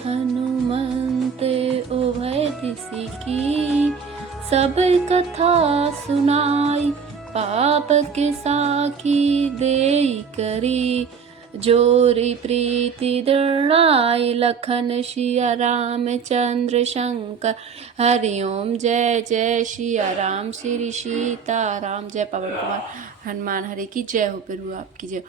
हनुमंत उभय दिशि की, सब कथा सुनाई पाप के साखी देई करी। जोरी प्रीति दृढ़ाई लखन सिया रामचंद्र शंकर। हरिओम जय जय सिया राम श्री सीताराम। जय पवन कुमार हनुमान हरि की जय हो। प्रभु आपकी जय।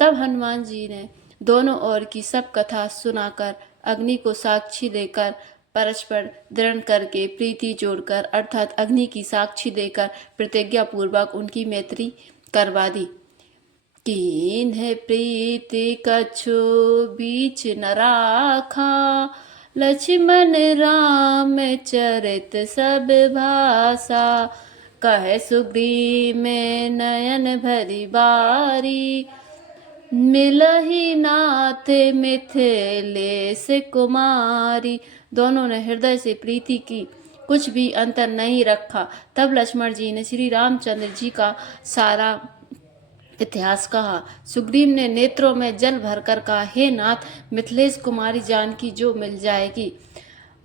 तब हनुमान जी ने दोनों ओर की सब कथा सुनाकर, अग्नि को साक्षी देकर, परस्पर दृढ़ करके, प्रीति जोड़कर अर्थात अग्नि की साक्षी देकर प्रतिज्ञा पूर्वक उनकी मैत्री करवा दी। कीन्ह प्रीति कछु बीच न राखा, लक्ष्मण राम चरित सब भाषा। कहे सुग्रीव में नयन भरी बारी, मिलहि नाथ मिथिलेश कुमारी। दोनों ने हृदय से प्रीति की, कुछ भी अंतर नहीं रखा। तब लक्ष्मण जी ने श्री रामचंद्र जी का सारा इतिहास कहा। सुग्रीव ने नेत्रों में जल भरकर कहा, हे नाथ, मिथिलेश कुमारी जानकी जो मिल जाएगी।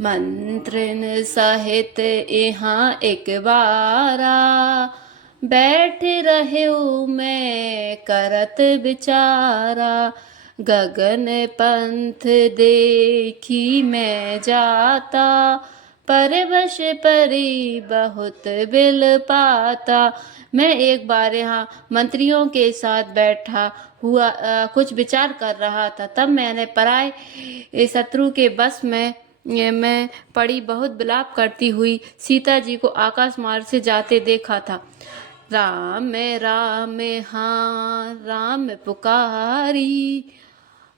मंत्रिन सहित यहाँ एक बारा, बैठ रहे मैं करत विचारा। गगन पंथ देखी मैं जाता, परवश परी बहुत बिल पाता। मैं एक बार यहाँ मंत्रियों के साथ बैठा हुआ कुछ विचार कर रहा था। तब मैंने पराए शत्रु के बस में मैं पड़ी बहुत विलाप करती हुई सीता जी को आकाश मार्ग से जाते देखा था। राम राम हाँ राम पुकारी,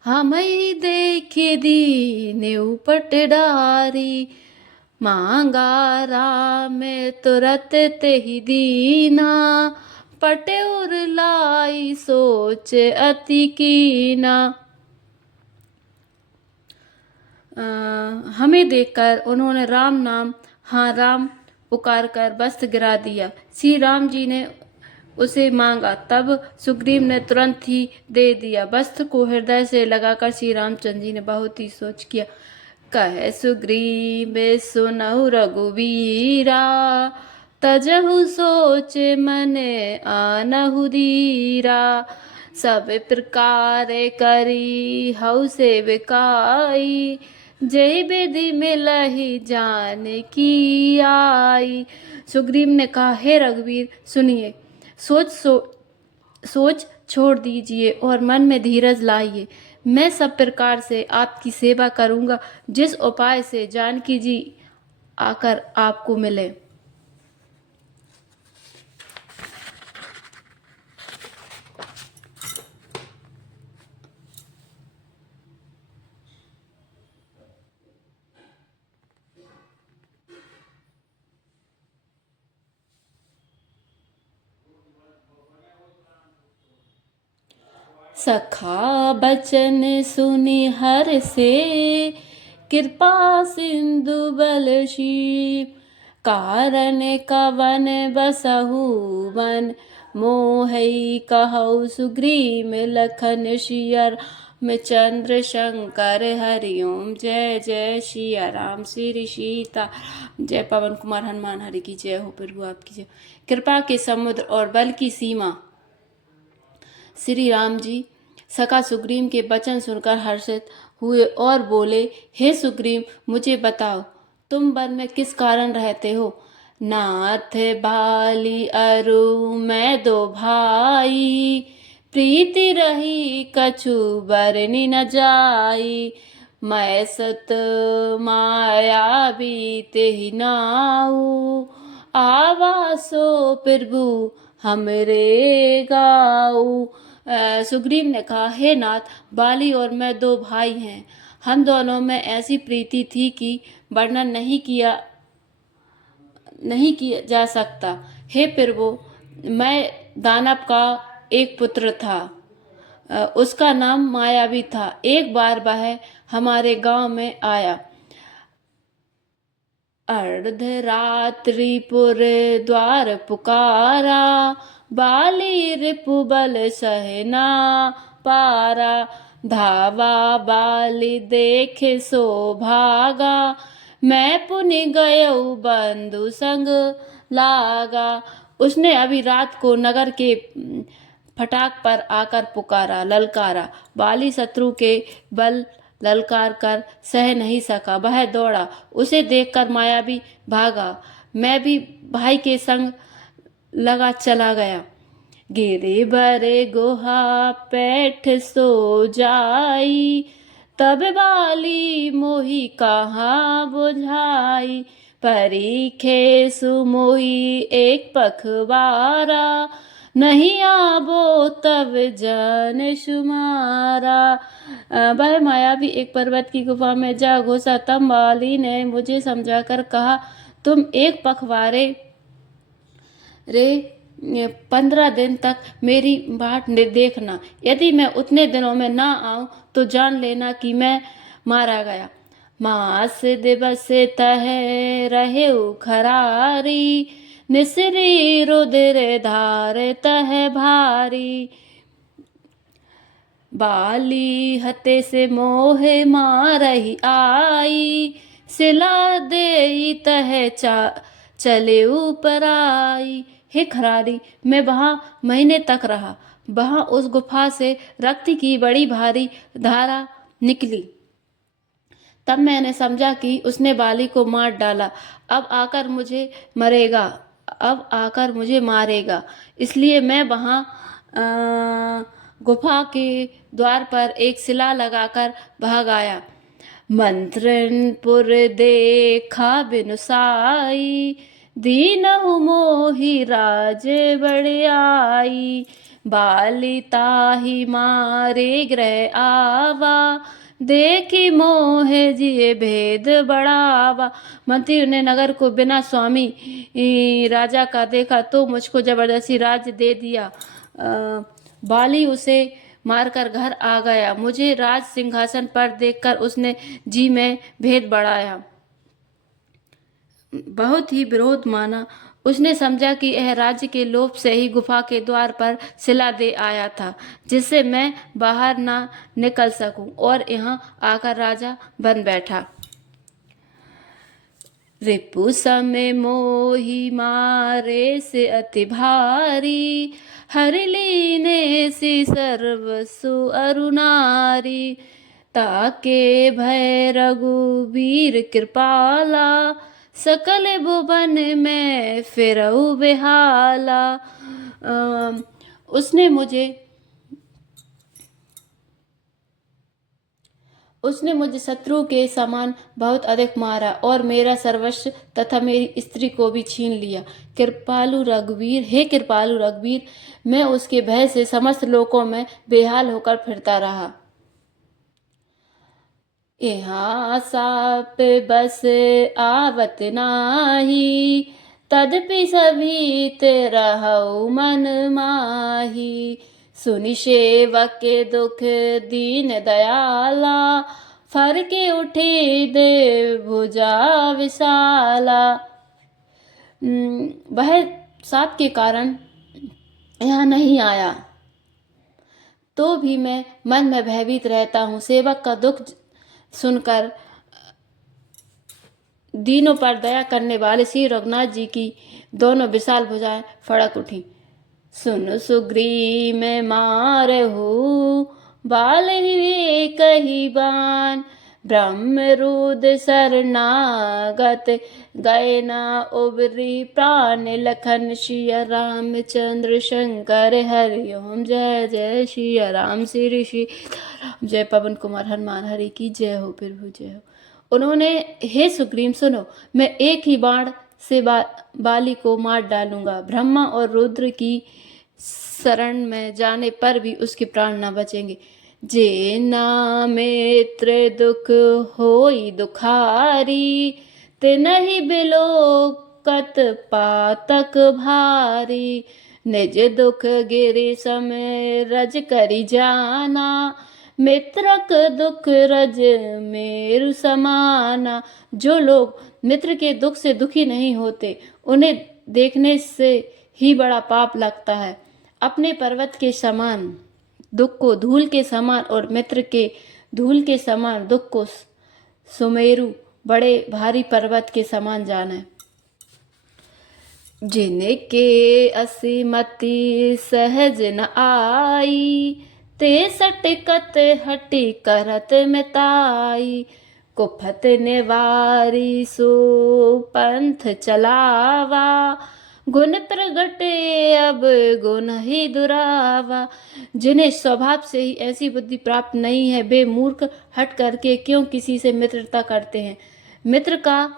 हमें देखे दीन उपट डारी। मांगा राम तुरत ते ही दीना, पटे और लाई सोच अति कीना। हमें देखकर उन्होंने राम नाम हाँ राम पुकार कर वस्त्र गिरा दिया। श्री राम जी ने उसे मांगा, तब सुग्रीव ने तुरंत ही दे दिया। वस्त्र को हृदय से लगाकर श्री रामचंद्र जी ने बहुत ही सोच किया। कहे सुग्रीव सुनहु रघुवीरा, तजहु सोच मन आनहु धीरा। सब प्रकार करी हऊ सेविकाई, जय विधि मिलहि जान की आई। सुग्रीव ने कहा, हे रघुवीर सुनिए, सोच छोड़ दीजिए और मन में धीरज लाइए। मैं सब प्रकार से आपकी सेवा करूंगा, जिस उपाय से जानकी जी आकर आपको मिले। सखा बचन सुनि हर से, कृपा सिंधु बल शीव। कारण कवन बसहु मन, मोहि कहु सुग्रीव लखन सिया रामचंद्र शंकर। हरिओम जय जय सिया राम श्री सीता। जय पवन कुमार हनुमान हरि की जय हो। प्रभु आपकी जय। कृपा के समुद्र और बल की सीमा श्री राम जी सखा सुग्रीव के वचन सुनकर हर्षित हुए और बोले, हे सुग्रीव, मुझे बताओ तुम वन में किस कारण रहते हो। नाथ बाली अरु मैं दो भाई, प्रीति रही कछु बरनी न जाई। मैं सत माया बीते ही नाऊ, आवासो प्रभु हमरे गाऊ। सुग्रीव ने कहा, हे नाथ, बाली और मैं दो भाई हैं। हम दोनों में ऐसी प्रीति थी कि वर्णन नहीं किया जा सकता। हे प्रभु, मैं दानव का एक पुत्र था, उसका नाम मायावी था। एक बार वह हमारे गांव में आया। अर्धरात्रिपुर द्वार पुकारा, बाली रिपु बल सहना पारा। धावा बाली देखे सो भागा, मैं पुनि गयऊ बंधु संग लागा। उसने अभी रात को नगर के फटाक पर आकर पुकारा, ललकारा। बाली शत्रु के बल ललकार कर सह नहीं सका, वह दौड़ा, उसे देखकर मायावी भागा। मैं भी भाई के संग लगा चला गया। गिरे बरे गुहा पैठ सो जाई, तब बाली मोही कहाँ बुझाई। परीखे सुमोही एक पखवारा, नहीं आबो तब जन शुमारा। वह मायावी एक पर्वत की गुफा में जा घुसा। तब बाली ने मुझे समझाकर कहा, तुम एक पखवारे रे 15 दिन तक मेरी बाट देखना, यदि मैं उतने दिनों में ना आऊं तो जान लेना कि मैं मारा गया। मास दिवस तह रहे खरारी, निसरी रुद्र धार तह भारी। बाली हते से मोहे मारही आई, सिला दे तह चले ऊपर आई। हे खरारी, मैं वहां महीने तक रहा। वहां उस गुफा से रक्त की बड़ी भारी धारा निकली। तब मैंने समझा कि उसने बाली को मार डाला। अब आकर मुझे मारेगा। इसलिए मैं वहां गुफा के द्वार पर एक शिला लगाकर भाग आया। मंत्रणपुर देखा बिनुसाई, दीनहु मोहि राज बड़ियाई। बाली ताहि मारे गृह आवा, देखी मोहे जिए भेद बढ़ावा। मंत्री ने नगर को बिना स्वामी राजा का देखा तो मुझको जबरदस्ती राज्य दे दिया। बाली उसे मारकर घर आ गया। मुझे राज सिंहासन पर देखकर उसने जी में भेद बढ़ाया, बहुत ही विरोध माना। उसने समझा कि यह राज्य के लोभ से ही गुफा के द्वार पर शिला दे आया था, जिससे मैं बाहर ना निकल सकूं, और यहाँ आकर राजा बन बैठा। रिपु समय मोही मारे से अति भारी, हर लीने सी सर्वसु अरुणारी। ताके भय रघुवीर कृपाला, सकल भुवन में फिरऊ बेहाला। उसने मुझे शत्रु के समान बहुत अधिक मारा और मेरा सर्वस्व तथा मेरी स्त्री को भी छीन लिया। कृपालु रघुवीर, हे कृपालु रघुवीर, मैं उसके भय से समस्त लोकों में बेहाल होकर फिरता रहा। यहाँ साप बस आवत नाही, तदपि सभी रहऊ मन माही। सुनि सेवक के दुख दीन दयाला, फर के उठे दे भुजा विशाला। वह साप के कारण यहाँ नहीं आया, तो भी मैं मन में भयभीत रहता हूँ। सेवक का दुख सुनकर दीनों पर दया करने वाले श्री रघुनाथ जी की दोनों विशाल भुजाएं फड़क उठी। सुन सुग्री में मारहु बाल ही कही बान, ब्रह्मरुद शरणागत गए ना उबरी प्राण। लखन सिया रामचंद्र शंकर हरि ओम, जय जय सिया राम श्री श्री राम। जय पवन कुमार हनुमान हरि की जय हो, प्रभु जय हो। उन्होंने, हे सुग्रीव सुनो, मैं एक ही बाण से बाली को मार डालूंगा। ब्रह्मा और रुद्र की शरण में जाने पर भी उसके प्राण न बचेंगे। जे ना मित्र दुख होई दुखारी, तिनहि बिलोकत पातक भारी। निज दुख गिरि सम रज करि जाना, मित्रक दुख रज मेरु समाना। जो लोग मित्र के दुख से दुखी नहीं होते, उन्हें देखने से ही बड़ा पाप लगता है। अपने पर्वत के समान दुख को धूल के समान और मित्र के धूल के समान दुख को सुमेरु बड़े भारी पर्वत के समान जाने। जिनके असीमति सहज न आई, ते सटकत हटी करत मिताई। कुफत निवारी सो पंथ चलावा, गुण प्रगटे अब गुण ही दुरावा। जिन्हें स्वभाव से ही ऐसी बुद्धि प्राप्त नहीं है, वे मूर्ख हट करके क्यों किसी से मित्रता करते हैं। मित्र का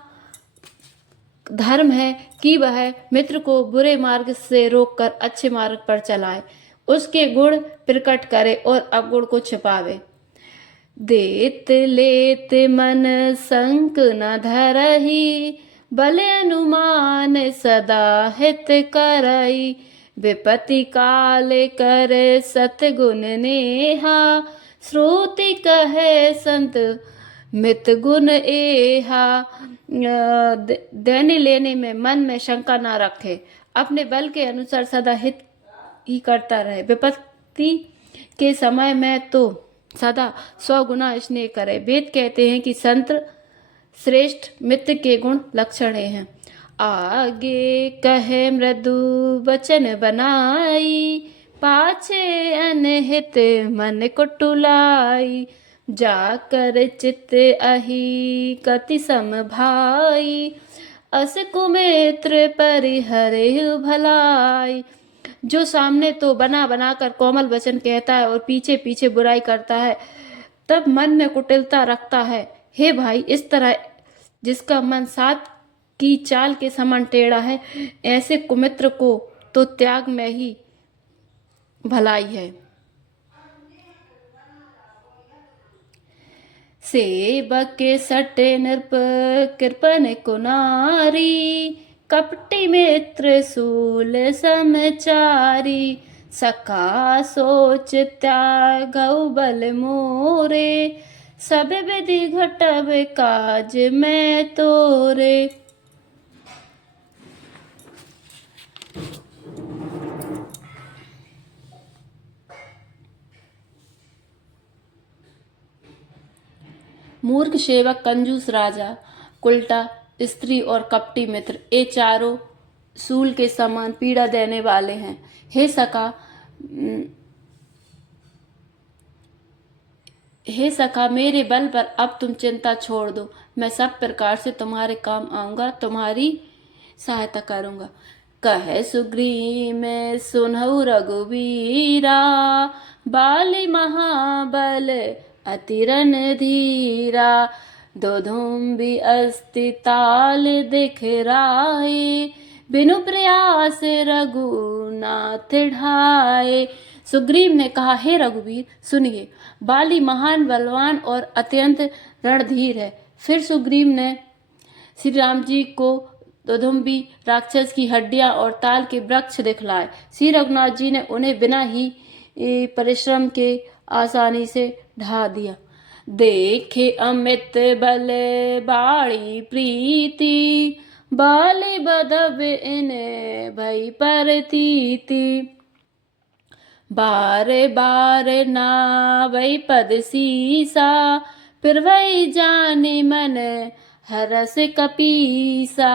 धर्म है कि वह मित्र को बुरे मार्ग से रोककर अच्छे मार्ग पर चलाए, उसके गुण प्रकट करे और अवगुण को छिपावे। देत लेत मन संक न धरही, बल अनुमान सदा हित करई। विपत्ति काल करे सतगुण नेहा, श्रुति कहे संत मित गुण एहा। देने लेने में मन में शंका ना रखे, अपने बल के अनुसार सदा हित ही करता रहे। विपत्ति के समय में तो सदा 100 गुना स्नेह करे। वेद कहते हैं कि संत श्रेष्ठ मित्र के गुण लक्षण हैं। आगे कहे मृदु वचन बनाई, पाछे अनहित मन को टुलाई। जाकर चित्त अहि कति सम भाई, अस कुमित्र परिहरे भलाई। जो सामने तो बना बना कर कोमल वचन कहता है और पीछे पीछे बुराई करता है, तब मन में कुटिलता रखता है। हे भाई, इस तरह जिसका मन सात की चाल के समान टेढ़ा है, ऐसे कुमित्र को तो त्याग में ही भलाई है। सेवक सटे नृप कृपन कुनारी, कपटी मित्र सूल समचारी। सखा सोच त्यागौ बल मोरे, सब विधि घटब काज में तोरे। मूर्ख सेवक, कंजूस राजा, उल्टा स्त्री और कपटी मित्र, ये चारों सूल के समान पीड़ा देने वाले हैं। हे सखा, मेरे बल पर अब तुम चिंता छोड़ दो। मैं सब प्रकार से तुम्हारे काम आऊंगा, तुम्हारी सहायता करूंगा। कहे सुग्रीव में सुनहु रघुवीरा, बाली महाबल अति रणधीरा। दोधुम्बी अस्ति ताल दिखराए, बिनु प्रयास रघुनाथ ढाए। सुग्रीव ने कहा, हे रघुवीर सुनिए, बाली महान बलवान और अत्यंत रणधीर है। फिर सुग्रीव ने श्री राम जी को दोधुम्बी राक्षस की हड्डियां और ताल के वृक्ष दिखलाए। श्री रघुनाथ जी ने उन्हें बिना ही परिश्रम के आसानी से ढा दिया। देखे अमित बल बाड़ी प्रीति, बाली बदब इन भई परतीति। बार बार नावै पद सीसा, फिर वही जाने मन हरस कपीसा।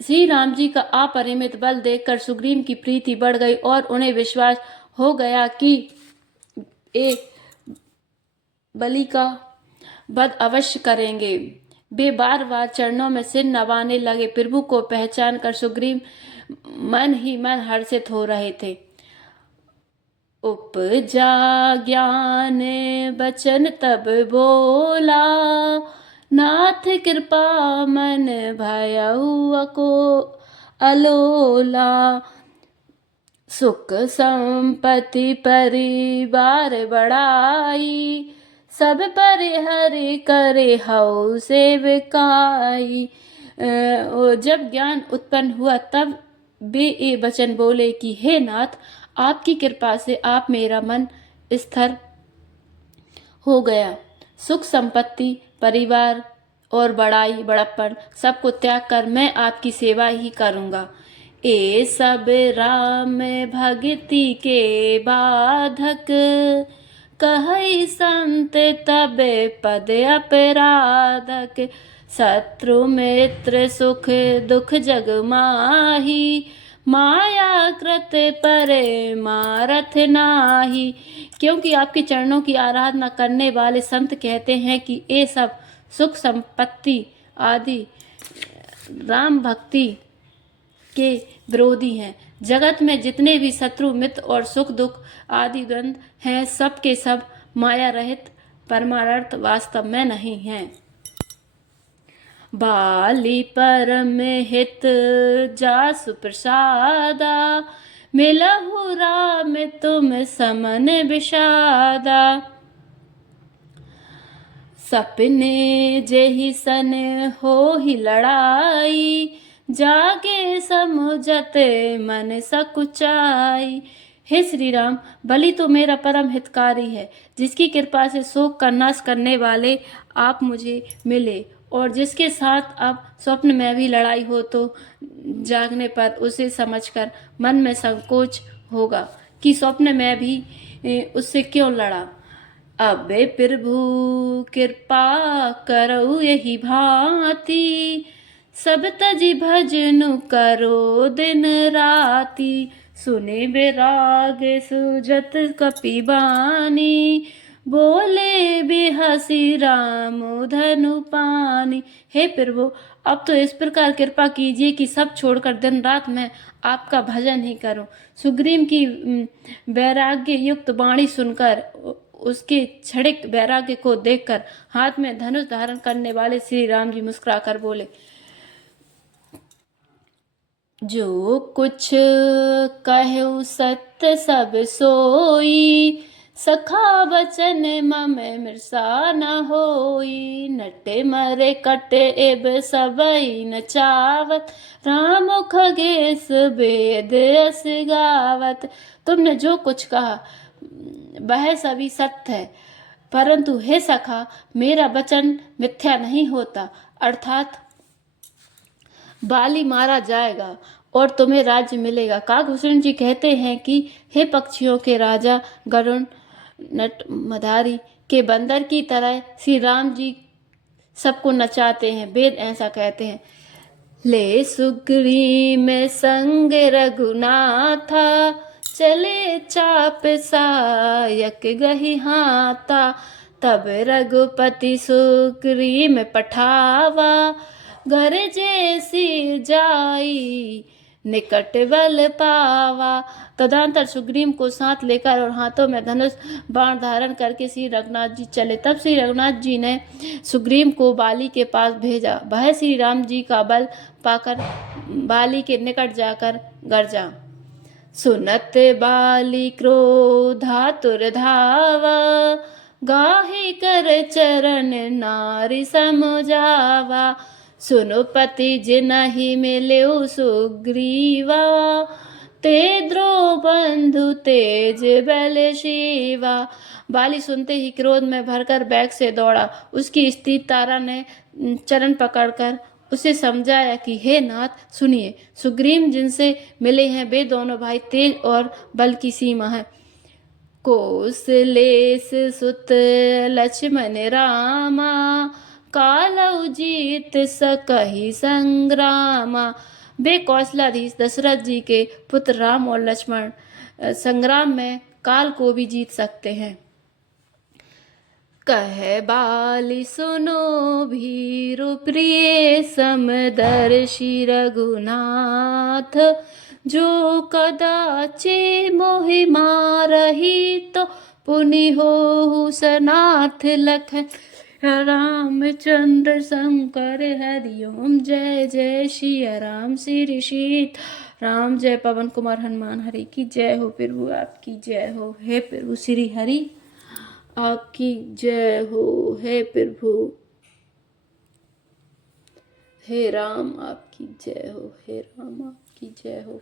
श्री राम जी का अपरिमित बल देखकर सुग्रीव की प्रीति बढ़ गई और उन्हें विश्वास हो गया कि ये बलि का वध अवश्य करेंगे। वे बार बार चरणों में सिर नवाने लगे। प्रभु को पहचान कर सुग्रीव मन ही मन हर्षित हो रहे थे। उपजा ज्ञान बचन तब बोला, नाथ कृपा मन भयउ को अलोला। सुख संपत्ति परिवार बढ़ाई, सब परिहरि करे हऊ सेवकाई। जब ज्ञान उत्पन्न हुआ तब वे ये वचन बोले कि हे नाथ, आपकी कृपा से आप मेरा मन स्थिर हो गया। सुख संपत्ति, परिवार और बड़ाई बड़प्पन सबको त्याग कर मैं आपकी सेवा ही करूँगा। ए सब राम भक्ति के बाधक, कहई संत तब पद अपराधक। शत्रु मित्र सुख दुख जग माही, माया कृत परे मारथ नाही। क्योंकि आपके चरणों की आराधना करने वाले संत कहते हैं कि ये सब सुख संपत्ति आदि राम भक्ति के विरोधी हैं। जगत में जितने भी शत्रु मित्र और सुख दुख आदि द्वंद्व हैं, सब के सब माया रहित परमार्थ वास्तव में नहीं हैं। बाली परम हित जासु प्रसादा, मिलहु राम तुम समन विषादा। सपने जेहि सन हो ही लड़ाई, जागे समुझत मन सकुचाई। हे श्री राम, बलि तो मेरा परम हितकारी है, जिसकी कृपा से शोक का नाश करने वाले आप मुझे मिले, और जिसके साथ अब स्वप्न में भी लड़ाई हो तो जागने पर उसे समझकर मन में संकोच होगा कि स्वप्न में भी उससे क्यों लड़ा। अबे प्रभु कृपा करो यही भांति, सब तजी भजनु करो दिन राति। सुने बेराग सुजत कपि बानी, बोले बेहसी राम धनु पानी। हे प्रभु, अब तो इस प्रकार कृपा कीजिए कि सब छोड़कर दिन रात मैं आपका भजन ही करूं। सुग्रीव की वैराग्य युक्त वाणी सुनकर, उसके क्षणिक वैराग्य को देखकर हाथ में धनुष धारण करने वाले श्री राम जी मुस्कुराकर बोले, जो कुछ कहु सत्य सब सोई, सखा बचन मम मृषा न होई। नटे मरे कटे एब सबई न चावत, राम खगेश वेद अस गावत। तुमने जो कुछ कहा वह सभी सत्य है, परंतु हे सखा, मेरा वचन मिथ्या नहीं होता। अर्थात बाली मारा जाएगा और तुम्हें राज्य मिलेगा। काकभूषण जी कहते हैं कि हे पक्षियों के राजा गरुण, नट मदारी के बंदर की तरह श्री राम जी सबको नचाते हैं। वेद ऐसा कहते हैं, ले सुग्रीव में संग रघुनाथा, चले चाप सायक गही हाथा। तब रघुपति सुग्रीव में पठावा, घर जैसी जाई निकट बल पावा। तदंतर सुग्रीव को साथ लेकर और हाथों में धनुष बाण धारण करके श्री रघुनाथ जी चले। तब श्री रघुनाथ जी ने सुग्रीव को बाली के पास भेजा। वह श्री राम जी का बल पाकर बाली के निकट जाकर गरजा। सुनत बाली क्रोधातुर धावा, गाहे कर चरण नारी समझावा। सुनो पति जिनहि मिल्यो सुग्रीवा, ते द्रो बंधु तेज बल शिवा। बाली सुनते ही क्रोध में भरकर बैग से दौड़ा। उसकी स्त्री तारा ने चरण पकड़कर उसे समझाया कि हे नाथ सुनिए, सुग्रीव जिनसे मिले हैं वे दोनों भाई तेज और बल की सीमा है। कौशलेश सुत लक्ष्मण रामा, कालौ जीत सकहि संग्रामा। वे कौशलाधीश दशरथ जी के पुत्र राम और लक्ष्मण संग्राम में काल को भी जीत सकते हैं। कह बाली सुनो भीरु प्रिय समदर्शी रघुनाथ, जो कदाचे मोहि मारही तो पुनि होहु सनाथ। लखन रामचंद्र शंकर हरिओम, जय जय सिया राम श्री सीता राम। जय पवन कुमार हनुमान हरि की जय हो। प्रभु आपकी जय हो। हे प्रभु श्री हरि आपकी जय हो। हे प्रभु हे राम आपकी जय हो। हे राम आपकी जय हो।